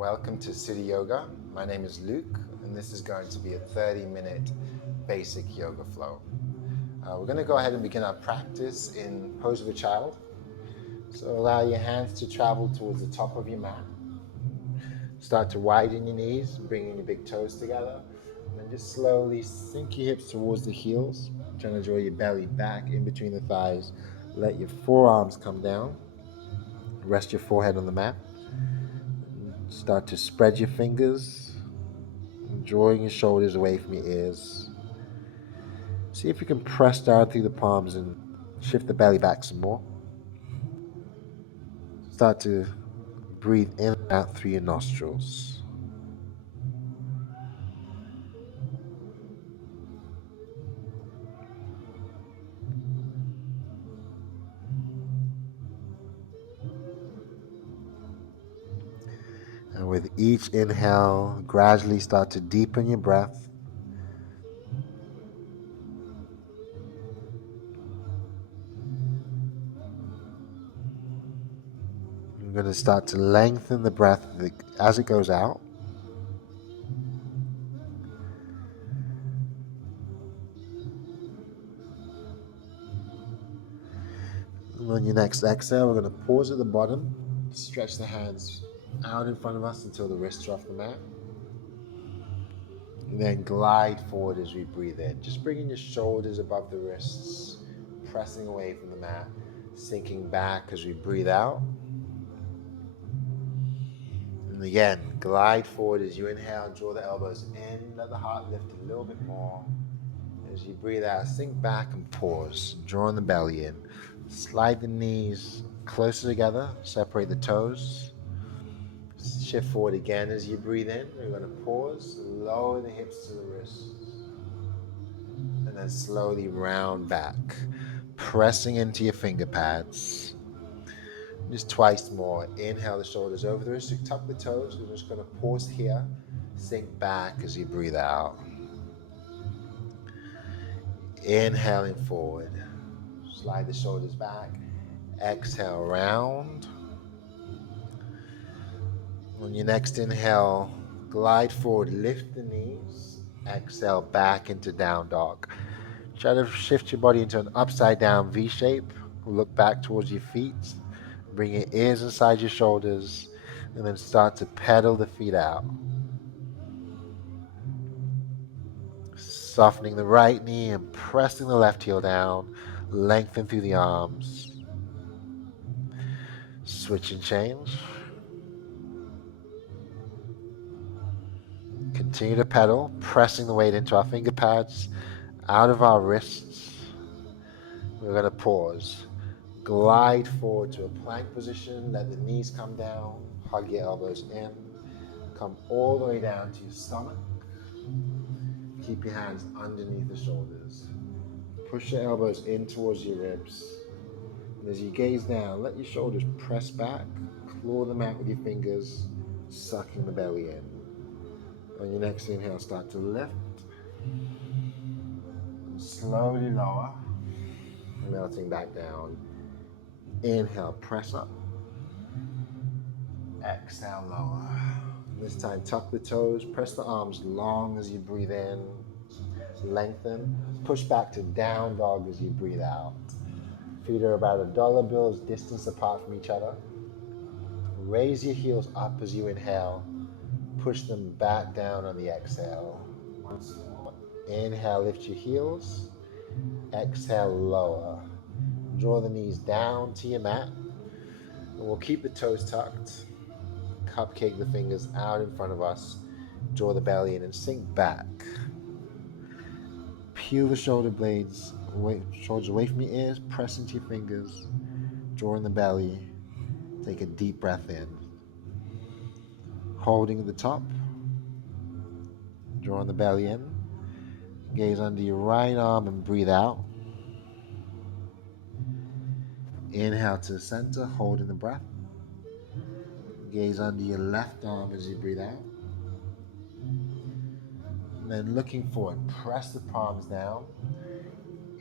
Welcome to City Yoga. My name is Luke, and this is going to be a 30-minute basic yoga flow. We're going to go ahead and begin our practice in Pose of a Child. So allow your hands to travel towards the top of your mat. Start to widen your knees, bringing your big toes together, and then just slowly sink your hips towards the heels. Trying to draw your belly back in between the thighs. Let your forearms come down. Rest your forehead on the mat. Start to spread your fingers, drawing your shoulders away from your ears. See if you can press down through the palms and shift the belly back some more. Start to breathe in and out through your nostrils. And with each inhale, gradually start to deepen your breath. You're going to start to lengthen the breath as it goes out. And on your next exhale, we're going to pause at the bottom, stretch the hands out in front of us until the wrists are off the mat. And then glide forward as we breathe in. Just bringing your shoulders above the wrists, pressing away from the mat, sinking back as we breathe out. And again, glide forward as you inhale, draw the elbows in, let the heart lift a little bit more. As you breathe out, sink back and pause, drawing the belly in. Slide the knees closer together, separate the toes. Shift forward again as you breathe in. We're going to pause, lower the hips to the wrists, and then slowly round back, pressing into your finger pads. Just twice more. Inhale the shoulders over the wrists, tuck the toes. We're just going to pause here, sink back as you breathe out. Inhaling forward, slide the shoulders back. Exhale, round. On your next inhale, glide forward, lift the knees. Exhale, back into down dog. Try to shift your body into an upside down V shape. Look back towards your feet. Bring your ears inside your shoulders. And then start to pedal the feet out. Softening the right knee and pressing the left heel down. Lengthen through the arms. Switch and change. Continue to pedal, pressing the weight into our finger pads, out of our wrists. We're going to pause. Glide forward to a plank position. Let the knees come down. Hug your elbows in. Come all the way down to your stomach. Keep your hands underneath the shoulders. Push your elbows in towards your ribs. And as you gaze down, let your shoulders press back. Claw the mat with your fingers, sucking the belly in. On your next inhale, start to lift. And slowly lower. Melting back down. Inhale, press up. Exhale, lower. This time, tuck the toes, press the arms long as you breathe in. Lengthen. Push back to down dog as you breathe out. Feet are about $1 bills distance apart from each other. Raise your heels up as you inhale. Push them back down on the exhale. Once more. Inhale, lift your heels. Exhale, lower. Draw the knees down to your mat. And we'll keep the toes tucked. Cupcake the fingers out in front of us. Draw the belly in and sink back. Peel the shoulder blades, shoulders away from your ears. Press into your fingers. Draw in the belly. Take a deep breath in. Holding at the top. Drawing the belly in. Gaze under your right arm and breathe out. Inhale to the center, holding the breath. Gaze under your left arm as you breathe out. And then looking forward, press the palms down.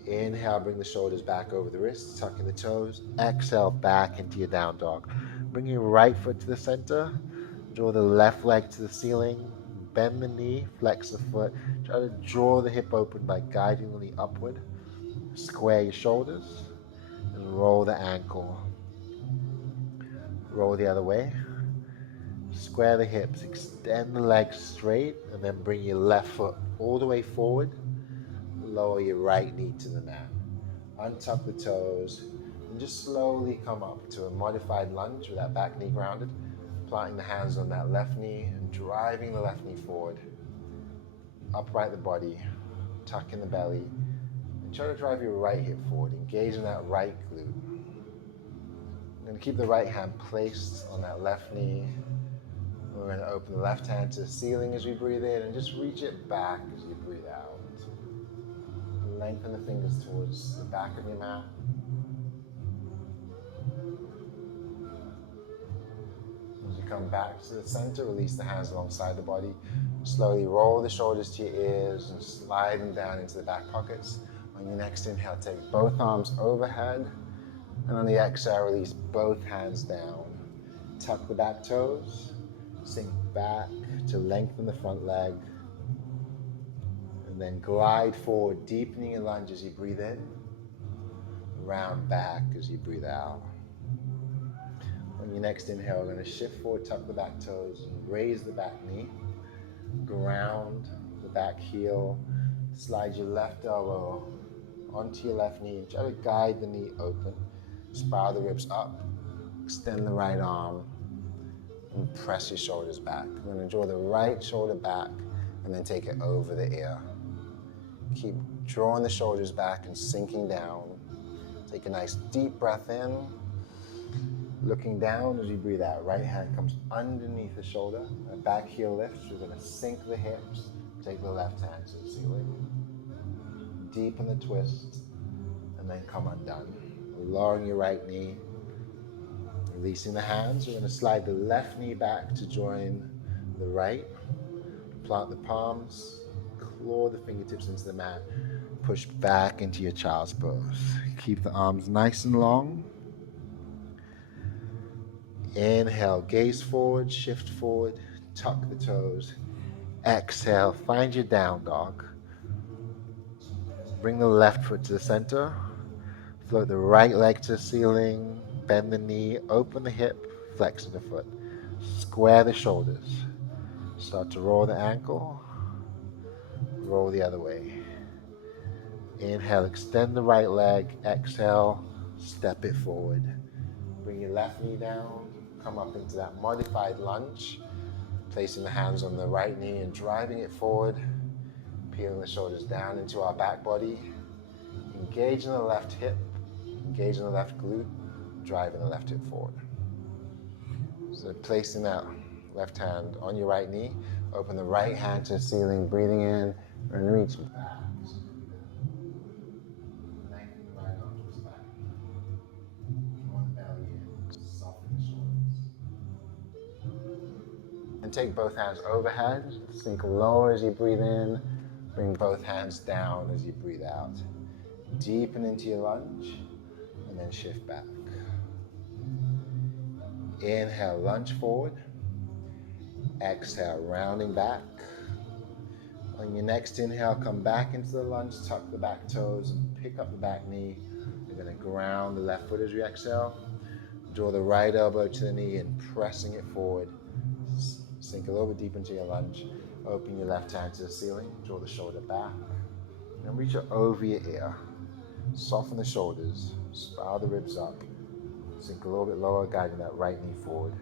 Inhale, bring the shoulders back over the wrists, tucking the toes. Exhale, back into your down dog. Bring your right foot to the center. Draw the left leg to the ceiling, bend the knee, flex the foot. Try to draw the hip open by guiding the knee upward. Square your shoulders and roll the ankle. Roll the other way. Square the hips, extend the legs straight, and then bring your left foot all the way forward. Lower your right knee to the mat. Untuck the toes, and just slowly come up to a modified lunge with that back knee grounded. Planting the hands on that left knee and driving the left knee forward. Upright the body, tuck in the belly, and try to drive your right hip forward. Engage in that right glute. I'm going to keep the right hand placed on that left knee. We're going to open the left hand to the ceiling as we breathe in and just reach it back as you breathe out. Lengthen the fingers towards the back of your mat. As you come back to the center, release the hands alongside the body. Slowly roll the shoulders to your ears and slide them down into the back pockets. On your next inhale, take both arms overhead. And on the exhale, release both hands down. Tuck the back toes. Sink back to lengthen the front leg. And then glide forward, deepening your lunge as you breathe in. Round back as you breathe out. On your next inhale, we're going to shift forward, tuck the back toes, and raise the back knee. Ground the back heel. Slide your left elbow onto your left knee and try to guide the knee open. Spiral the ribs up. Extend the right arm and press your shoulders back. We're going to draw the right shoulder back and then take it over the ear. Keep drawing the shoulders back and sinking down. Take a nice deep breath in. Looking down as you breathe out. Right hand comes underneath the shoulder. Back heel lifts. We're going to sink the hips. Take the left hand to the ceiling. Deepen the twist. And then come undone. Lowering your right knee. Releasing the hands. We're going to slide the left knee back to join the right. Plant the palms. Claw the fingertips into the mat. Push back into your child's pose. Keep the arms nice and long. Inhale, gaze forward, shift forward, tuck the toes. Exhale, find your down dog. Bring the left foot to the center. Float the right leg to the ceiling. Bend the knee, open the hip, flex the foot. Square the shoulders. Start to roll the ankle. Roll the other way. Inhale, extend the right leg. Exhale, step it forward. Bring your left knee down. Come up into that modified lunge. Placing the hands on the right knee and driving it forward. Peeling the shoulders down into our back body. Engage in the left hip. Engage in the left glute. Driving the left hip forward. So placing that left hand on your right knee. Open the right hand to the ceiling. Breathing in and reach back. Lengthen the right arm towards the back. Draw the belly in. Soften the shoulders. And take both hands overhead. Sink lower as you breathe in. Bring both hands down as you breathe out. Deepen into your lunge. And then shift back. Inhale, lunge forward. Exhale, rounding back. On your next inhale, come back into the lunge, tuck the back toes, and pick up the back knee. You're going to ground the left foot as you exhale. Draw the right elbow to the knee and pressing it forward. Sink a little bit deep into your lunge. Open your left hand to the ceiling. Draw the shoulder back. And reach it over your ear. Soften the shoulders. Spiral the ribs up. Sink a little bit lower, guiding that right knee forward.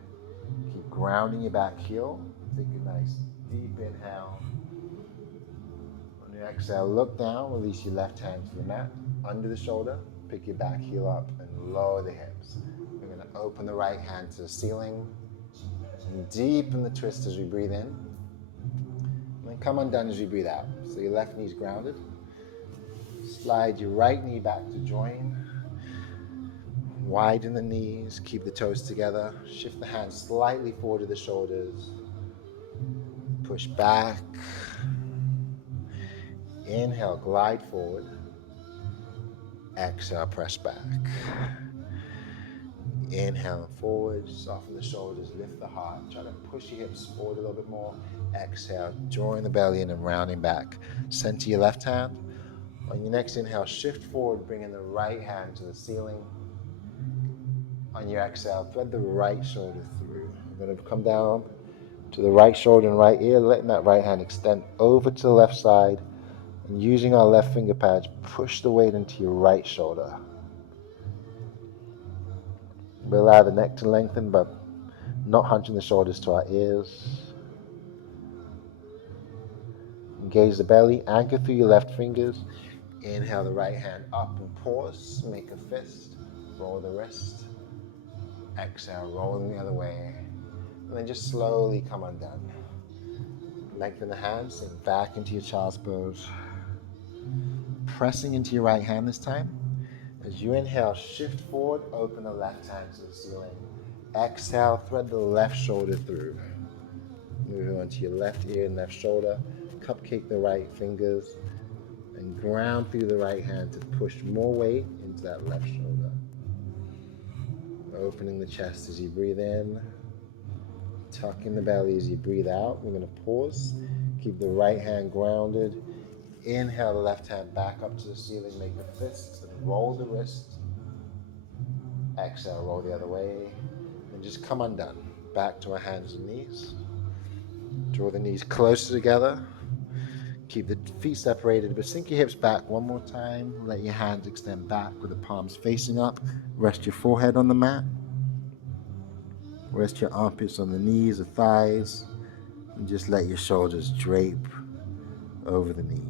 Keep grounding your back heel. Take a nice deep inhale. On your exhale, look down. Release your left hand to the mat. Under the shoulder. Pick your back heel up and lower the hips. We're going to open the right hand to the ceiling. And deepen the twist as we breathe in. And then come undone as we breathe out. So your left knee's grounded. Slide your right knee back to join. Widen the knees, keep the toes together. Shift the hands slightly forward to the shoulders. Push back. Inhale, glide forward. Exhale, press back. Inhale and forward, soften the shoulders, lift the heart. Try to push your hips forward a little bit more. Exhale, drawing the belly in and rounding back. Center your left hand. On your next inhale, shift forward, bringing the right hand to the ceiling. On your exhale, thread the right shoulder through. You're going to come down to the right shoulder and right ear, letting that right hand extend over to the left side. And using our left finger pads, push the weight into your right shoulder. We allow the neck to lengthen, but not hunching the shoulders to our ears. Engage the belly, anchor through your left fingers. Inhale the right hand up and pause, make a fist, roll the wrist. Exhale, rolling the other way. And then just slowly come undone. Lengthen the hands, sink back into your child's pose. Pressing into your right hand this time. As you inhale, shift forward, open the left hand to the ceiling. Exhale, thread the left shoulder through. Moving on to your left ear and left shoulder. Cupcake the right fingers and ground through the right hand to push more weight into that left shoulder. Opening the chest as you breathe in. Tucking the belly as you breathe out. We're going to pause. Keep the right hand grounded. Inhale the left hand back up to the ceiling. Make the fists and roll the wrist. Exhale, roll the other way. And just come undone. Back to our hands and knees. Draw the knees closer together. Keep the feet separated, but sink your hips back one more time. Let your hands extend back with the palms facing up. Rest your forehead on the mat. Rest your armpits on the knees or thighs. And just let your shoulders drape over the knees.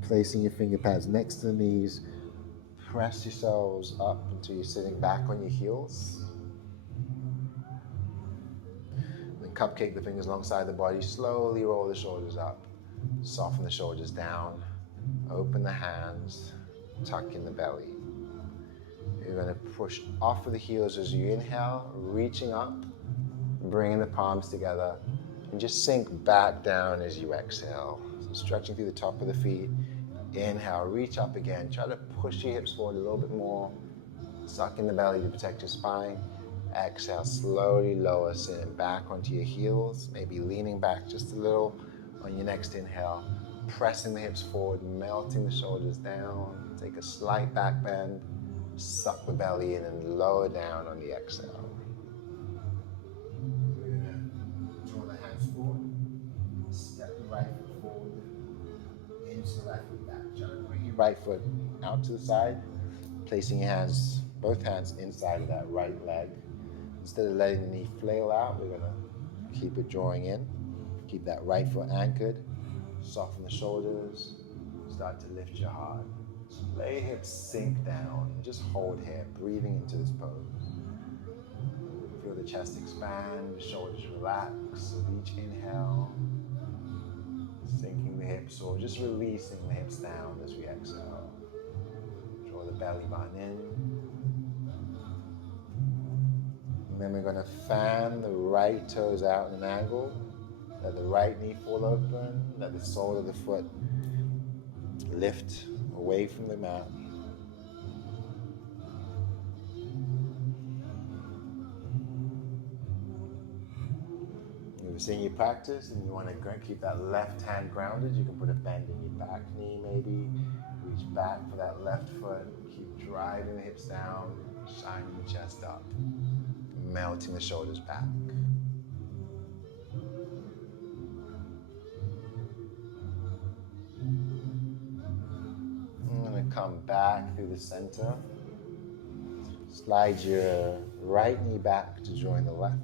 Placing your finger pads next to the knees. Press yourselves up until you're sitting back on your heels. Then cupcake the fingers alongside the body. Slowly roll the shoulders up. Soften the shoulders down. Open the hands. Tuck in the belly. You're going to push off of the heels as you inhale, reaching up, bringing the palms together, and just sink back down as you exhale. So stretching through the top of the feet. Inhale, reach up again. Try to push your hips forward a little bit more. Suck in the belly to protect your spine. Exhale, slowly lower, sitting back onto your heels, maybe leaning back just a little on your next inhale. Pressing the hips forward, melting the shoulders down. Take a slight back bend. Suck the belly in and lower down on the exhale. We're going to draw the hands forward. Step the right foot forward. Into the left foot back. Try to bring your right foot out to the side. Placing your hands, both hands inside of that right leg. Instead of letting the knee flail out, we're going to keep it drawing in. Keep that right foot anchored. Soften the shoulders. Start to lift your heart. Let your hips sink down. Just hold here, breathing into this pose. Feel the chest expand, the shoulders relax with each inhale. Sinking the hips or just releasing the hips down as we exhale. Draw the belly button in. And then we're going to fan the right toes out in an angle. Let the right knee fall open. Let the sole of the foot lift away from the mat. If you're seeing your practice and you want to keep that left hand grounded, you can put a bend in your back knee maybe. Reach back for that left foot. Keep driving the hips down, shining the chest up, melting the shoulders back. I'm going to come back through the center. Slide your right knee back to join the left.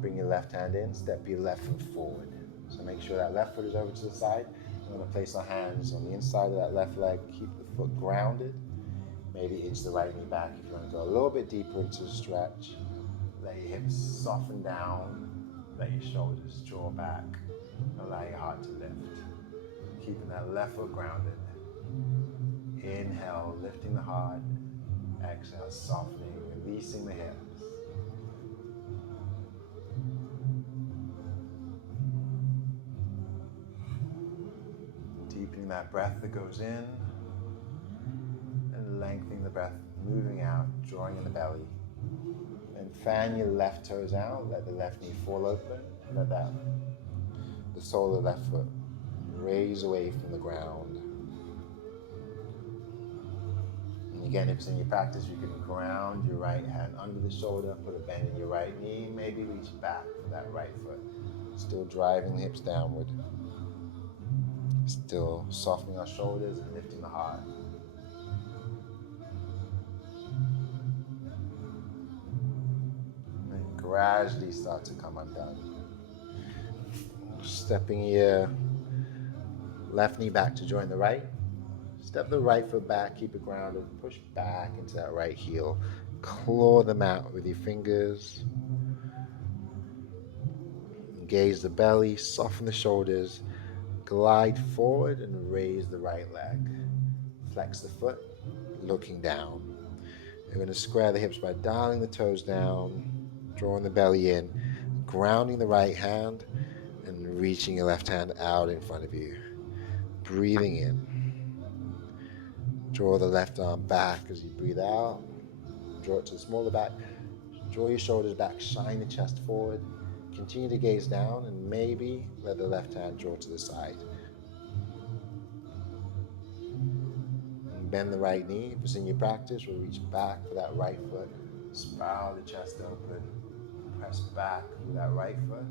Bring your left hand in, step your left foot forward. So make sure that left foot is over to the side. We're going to place our hands on the inside of that left leg. Keep the foot grounded. Maybe inch the right knee back if you want to go a little bit deeper into the stretch. Let your hips soften down. Let your shoulders draw back. Allow your heart to lift. Keeping that left foot grounded. Inhale, lifting the heart. Exhale, softening, releasing the hips. that breath that goes in and lengthening the breath, moving out, drawing in the belly. And fan your left toes out, let the left knee fall open, let the sole of the left foot raise away from the ground. And again, if it's in your practice, you can ground your right hand under the shoulder, put a bend in your right knee, maybe reach back for that right foot. Still driving the hips downward. Still softening our shoulders and lifting the heart. And then gradually start to come undone. Stepping your left knee back to join the right. Step the right foot back, keep it grounded, push back into that right heel. Claw them out with your fingers. Engage the belly, soften the shoulders, glide forward and raise the right leg. Flex the foot, looking down. You're going to square the hips by dialing the toes down, drawing the belly in, grounding the right hand, and reaching your left hand out in front of you. Breathing in. Draw the left arm back as you breathe out. Draw it to the smaller back. Draw your shoulders back, shine the chest forward. Continue to gaze down and maybe let the left hand draw to the side. And bend the right knee. If it's in your practice, we'll reach back for that right foot. Spiral the chest open. Press back with that right foot.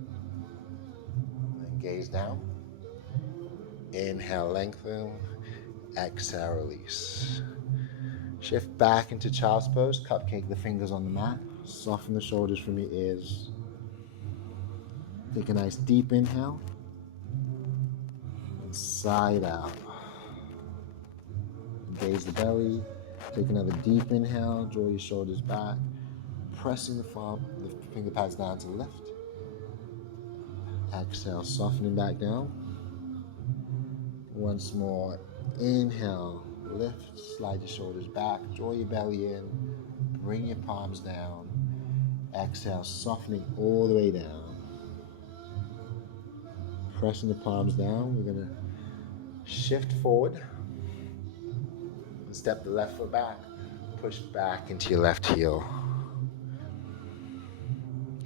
And then gaze down. Inhale, lengthen. Exhale, release. Shift back into child's pose. Cupcake the fingers on the mat. Soften the shoulders from your ears. Take a nice deep inhale. And side out. Engage the belly. Take another deep inhale. Draw your shoulders back. Pressing the finger pads down to the left. Exhale, softening back down. Once more. Inhale, lift, slide your shoulders back, draw your belly in, bring your palms down. Exhale, softening all the way down. Pressing the palms down, we're going to shift forward and step the left foot back. Push back into your left heel.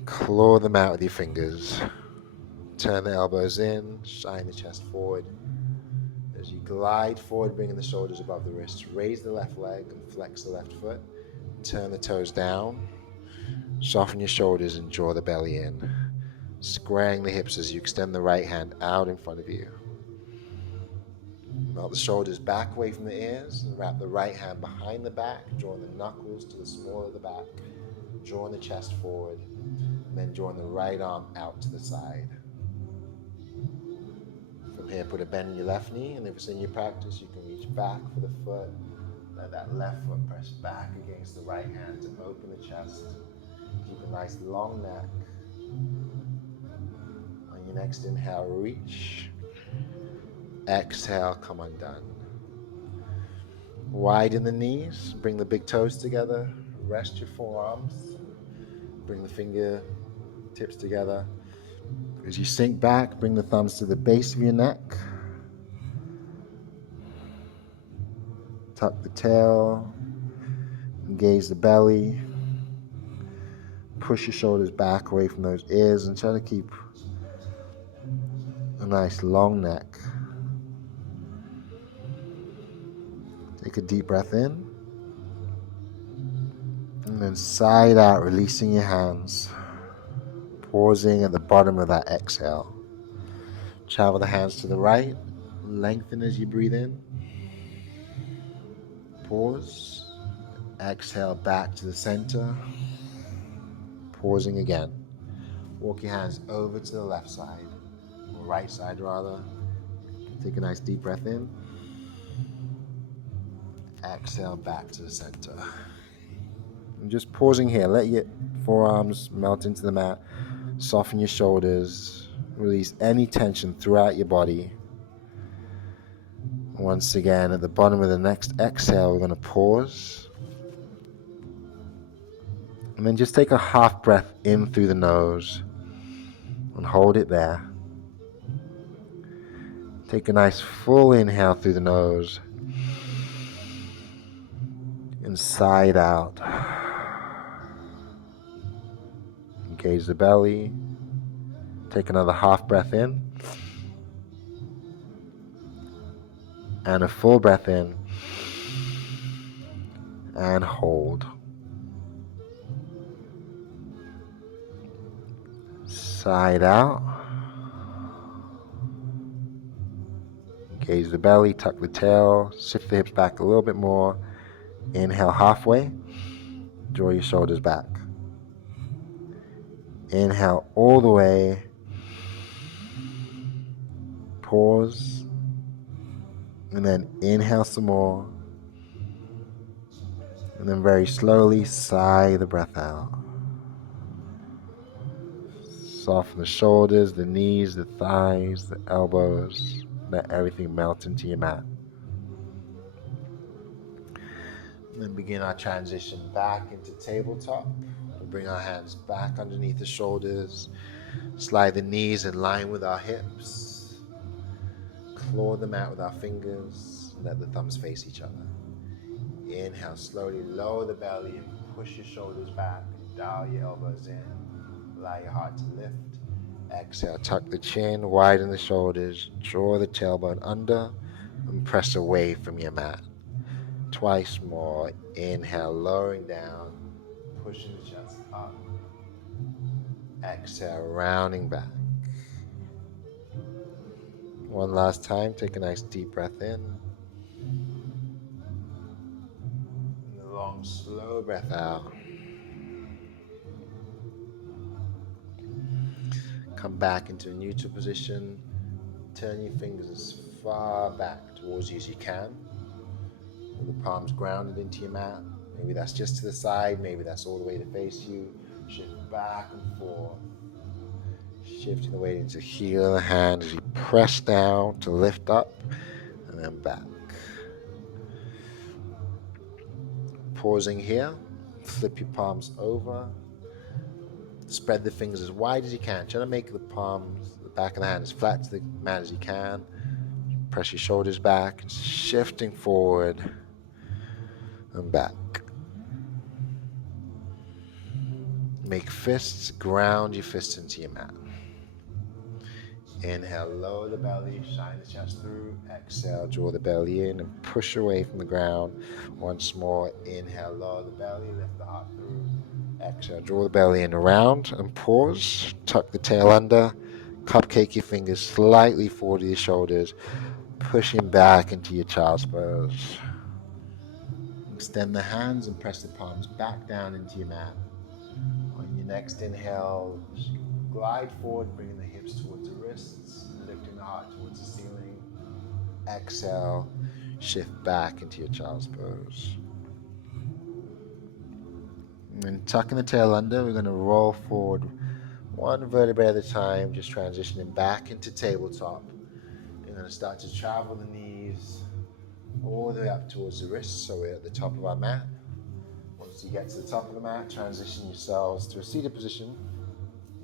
Claw them out with your fingers. Turn the elbows in, shine the chest forward. As you glide forward, bringing the shoulders above the wrists, raise the left leg and flex the left foot. Turn the toes down, soften your shoulders and draw the belly in. Squaring the hips as you extend the right hand out in front of you. Melt the shoulders back away from the ears and wrap the right hand behind the back, drawing the knuckles to the small of the back, drawing the chest forward, and then drawing the right arm out to the side. From here, put a bend in your left knee, and if it's in your practice, you can reach back for the foot. Let that left foot press back against the right hand to open the chest. Keep a nice long neck. On your next inhale, reach. Exhale, come undone. Widen the knees, bring the big toes together, rest your forearms, bring the fingertips together. As you sink back, bring the thumbs to the base of your neck. Tuck the tail, engage the belly. Push your shoulders back away from those ears and try to keep a nice long neck. Take a deep breath in. And then side out, releasing your hands. Pausing at the bottom of that exhale. Travel the hands to the right. Lengthen as you breathe in. Pause. Exhale back to the center. Pausing again. Walk your hands over to the left side, or right side rather. Take a nice deep breath in. Exhale back to the center. And just pausing here. Let your forearms melt into the mat. Soften your shoulders. Release any tension throughout your body. Once again, at the bottom of the next exhale, we're going to pause. And then just take a half breath in through the nose and hold it there. Take a nice full inhale through the nose. Inside out. Engage the belly. Take another half breath in. And a full breath in. And hold. Side out. Engage the belly, tuck the tail, shift the hips back a little bit more. Inhale halfway. Draw your shoulders back. Inhale all the way. Pause. And then inhale some more. And then very slowly sigh the breath out. Soften the shoulders, the knees, the thighs, the elbows. Let everything melt into your mat. And then begin our transition back into tabletop. We'll bring our hands back underneath the shoulders. Slide the knees in line with our hips. Claw the mat with our fingers. Let the thumbs face each other. Inhale, slowly lower the belly and push your shoulders back. Dial your elbows in. Allow your heart to lift. Exhale, tuck the chin, widen the shoulders, draw the tailbone under, and press away from your mat. Twice more. Inhale, lowering down, pushing the chest up. Exhale, rounding back. One last time, take a nice deep breath in. And a long, slow breath out. Come back into a neutral position. Turn your fingers as far back towards you as you can. With the palms grounded into your mat. Maybe that's just to the side, maybe that's all the way to face you. Shift back and forth. Shifting the weight into the heel of the hand as you press down to lift up and then back. Pausing here, flip your palms over. Spread the fingers as wide as you can. Try to make the palms, the back of the hand as flat to the mat as you can. Press your shoulders back, shifting forward and back. Make fists, ground your fists into your mat. Inhale, lower the belly, shine the chest through. Exhale, draw the belly in and push away from the ground. Once more, inhale, lower the belly, lift the heart through. Exhale, draw the belly in around and pause. Tuck the tail under. Cupcake your fingers slightly forward to your shoulders, pushing back into your child's pose. Extend the hands and press the palms back down into your mat. On your next inhale, glide forward, bringing the hips towards the wrists, lifting the heart towards the ceiling. Exhale, shift back into your child's pose. And then tucking the tail under, we're going to roll forward one vertebrae at a time, just transitioning back into tabletop. You're going to start to travel the knees all the way up towards the wrists, so we're at the top of our mat. Once you get to the top of the mat, transition yourselves to a seated position,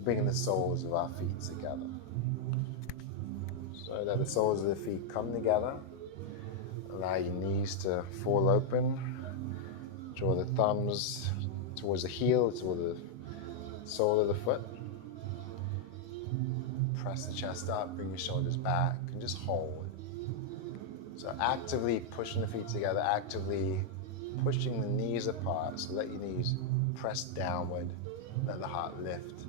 bringing the soles of our feet together. So that the soles of the feet come together. Allow your knees to fall open. Draw the thumbs towards the heel, toward the sole of the foot. Press the chest up, bring your shoulders back, and just hold. So actively pushing the feet together, actively pushing the knees apart. So let your knees press downward, let the heart lift,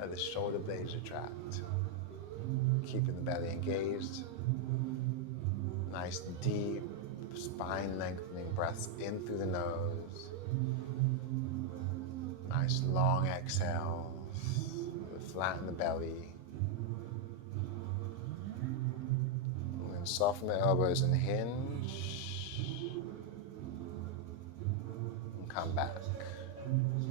let the shoulder blades retract. Keeping the belly engaged. Nice deep spine lengthening breaths in through the nose. Nice long exhale. Flatten the belly. And then soften the elbows and hinge. And come back.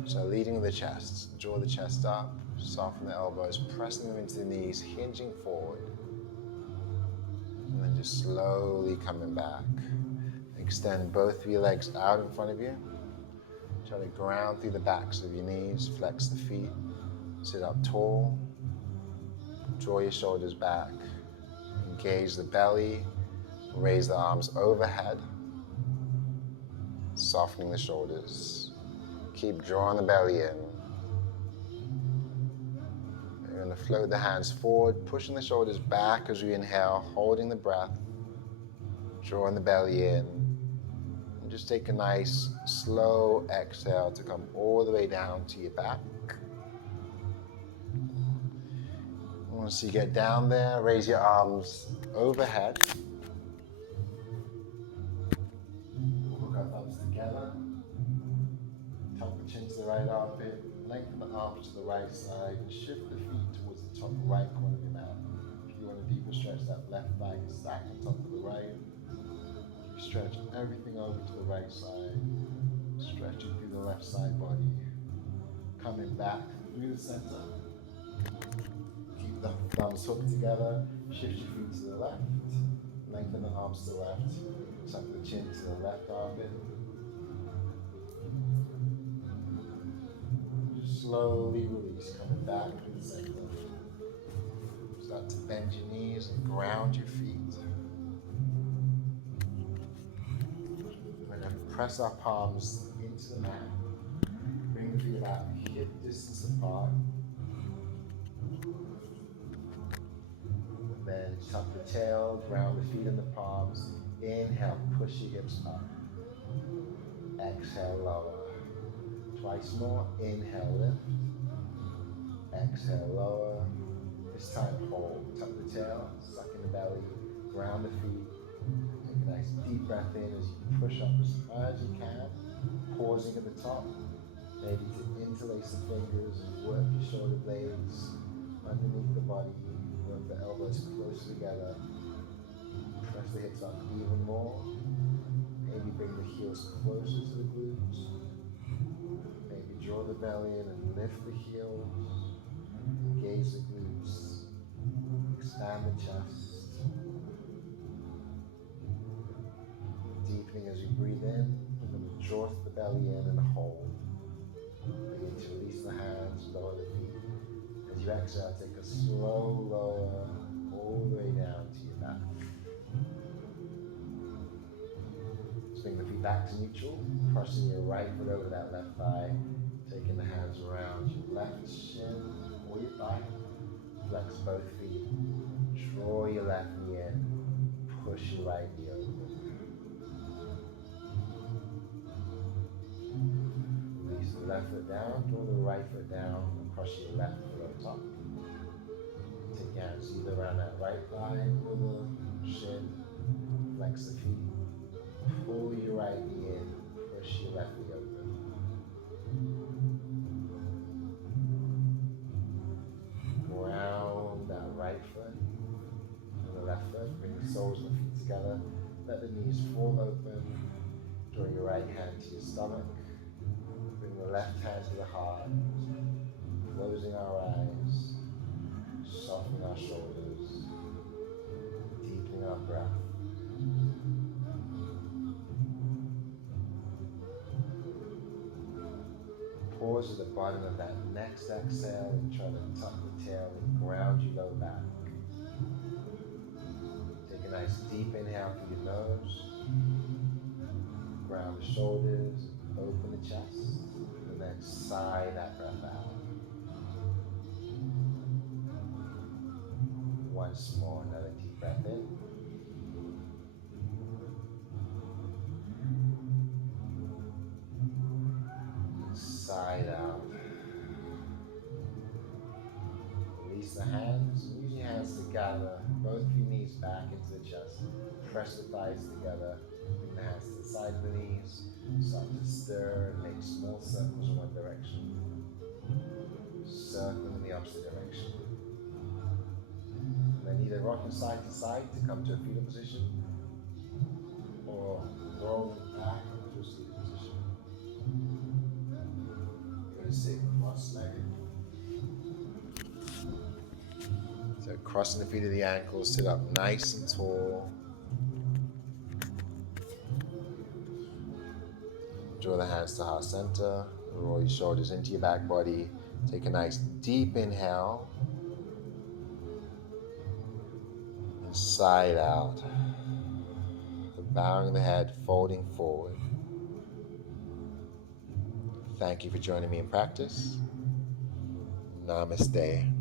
So leading the chest. Draw the chest up. Soften the elbows, pressing them into the knees, hinging forward. And then just slowly coming back. Extend both of your legs out in front of you. Try to ground through the backs of your knees, flex the feet, sit up tall. Draw your shoulders back and Engage the belly. Raise the arms overhead. Softening the shoulders. Keep drawing the belly in. You're going to float the hands forward, pushing the shoulders back as you inhale, holding the breath, drawing the belly in. And just take a nice, slow exhale to come all the way down to your back. Once you get down there, raise your arms overhead. Hook our thumbs together. Tuck the chin to the right armpit. Lengthen the arms to the right side. And shift the feet towards the top right corner of your mat. If you want to deeper stretch, that left thigh is stacked on top of the right. You stretch everything over to the right side. Stretching through the left side body. Coming back through the center. Keep the thumbs hooked together. Shift your feet to the left. Lengthen the arms to the left. Tuck the chin to the left armpit. Just slowly release, coming back to the center. Start to bend your knees and ground your feet. We're going to press our palms into the mat. Bring the feet about hip distance apart. Then tuck the tail, ground the feet in the palms. Inhale, push your hips up. Exhale, lower. Twice more. Inhale, lift. Exhale, lower. This time, hold. Tuck the tail, suck in the belly, ground the feet. Take a nice deep breath in as you push up as high as you can. Pausing at the top. Maybe to interlace the fingers and work your shoulder blades underneath the body. Work the elbows close together. Press the hips up even more. Maybe bring the heels closer to the glutes. Maybe draw the belly in and lift the heels. Engage the glutes. Expand the chest. Deepening as you breathe in. We're going to draw the belly in and hold. Begin to release the hands, lower the feet. As you exhale, take a slow lower all the way down to your back. Swing the feet back to neutral, crossing your right foot over that left thigh, taking the hands around your left shin or your thigh. Flex both feet, draw your left knee in, push your right knee over. Release the left foot down, draw the right foot down, cross your left foot on top. Take your hands either around that right thigh or the shin, flex the feet, pull your right knee in, push your left knee open. Ground that right foot and the left foot, bring the soles of the feet together, let the knees fall open, draw your right hand to your stomach, bring the left hand to the heart, closing our eyes, softening our shoulders, deepening our breath. Pause at the bottom of that next exhale and try to tuck the tail and ground your low back. Take a nice deep inhale through your nose, ground the shoulders, open the chest, and then sigh that breath out. Once more, another deep breath in. Sigh out. Release the hands. Use your hands to gather both your knees back into the chest. Press the thighs together. Bring the hands to the side of the knees. Start to stir and make small circles in one direction. Circle in the opposite direction. And then either rocking side to side to come to a fetal position, or roll back to a seated position. You're going to sit cross-legged. So crossing the feet to the ankles, sit up nice and tall. Draw the hands to heart center. Roll your shoulders into your back body. Take a nice deep inhale. And side out. Bowing the head, folding forward. Thank you for joining me in practice. Namaste.